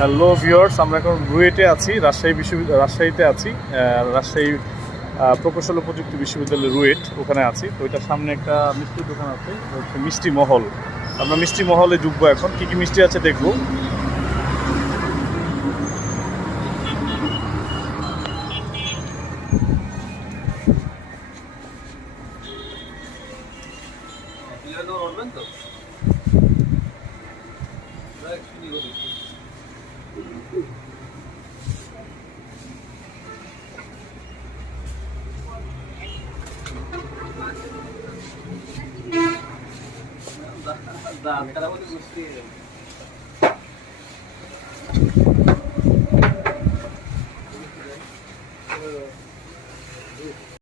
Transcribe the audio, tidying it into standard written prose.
Hello viewers, আমরা এখন রুয়েটে আছি, রাজশাহীতে আছি। রাজশাহী প্রকৌশল ও প্রযুক্তি বিশ্ববিদ্যালয় রুয়েট, ওখানে আছি। তো ওইটার সামনে একটা মিষ্টির দোকান আছে, হচ্ছে মিষ্টি মহল। আমরা মিষ্টি মহলে ঢুকবো এখন, কী কী মিষ্টি আছে দেখবো।